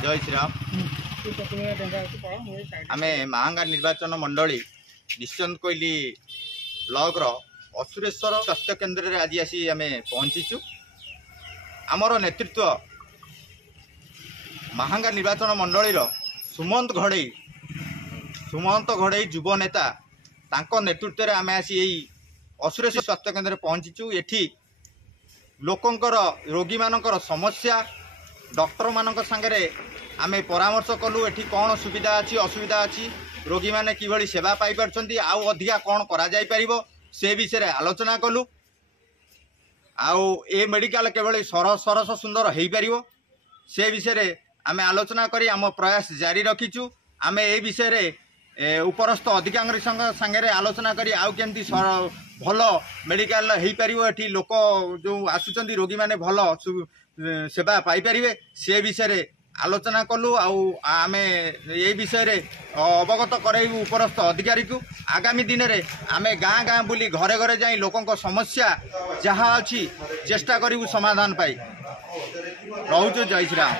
जय श्रीराम। आम महांगा निर्वाचन मंडली निश्चंत कोइली ब्लॉक असुरेश्वर स्वास्थ्य केन्द्र में आज आसी आम पहुँचीचु। आमर नेतृत्व महांगा निर्वाचन मंडली सुमंत घड़ई युव नेता तांको नेतृत्व में आम आसी असुरेश्वर स्वास्थ्य केन्द्र में पहुँचीचु। एठी लोकंकर रोगी मानकर समस्या डॉक्टर मानक संगे आमे परामर्श कलु। एठी कौन सुविधा अच्छी असुविधा अच्छी रोगी माने किभली सेवा पाई परछंती आउ अधिका कौन करा जाई परिबो से विषय रे आलोचना कलु। आउ ए मेडिकल केवल सरस सुंदर हेई परिबो से विषय रे आमे आलोचना करी आम प्रयास जारी रखीचु। आमे ए विषय रे उपरस्थ अधिकारी संगे आलोचना करी आउ केमती भल मेडिकल हेई परिबो एठी लोक जो आसुचंती रोगी माने भल सेवा पाई परिबे से विषय रे आलोचना कलु। आमे ये विषय रे अवगत कराइबु उपरस्थ अधिकारी को। आगामी दिन रे आमे गाँ गाँ बुली घरे घरे जाई लोकंक समस्या जहाँ अच्छी चेष्टा करिबु समाधान पाई। रहूछु। जय श्री राम।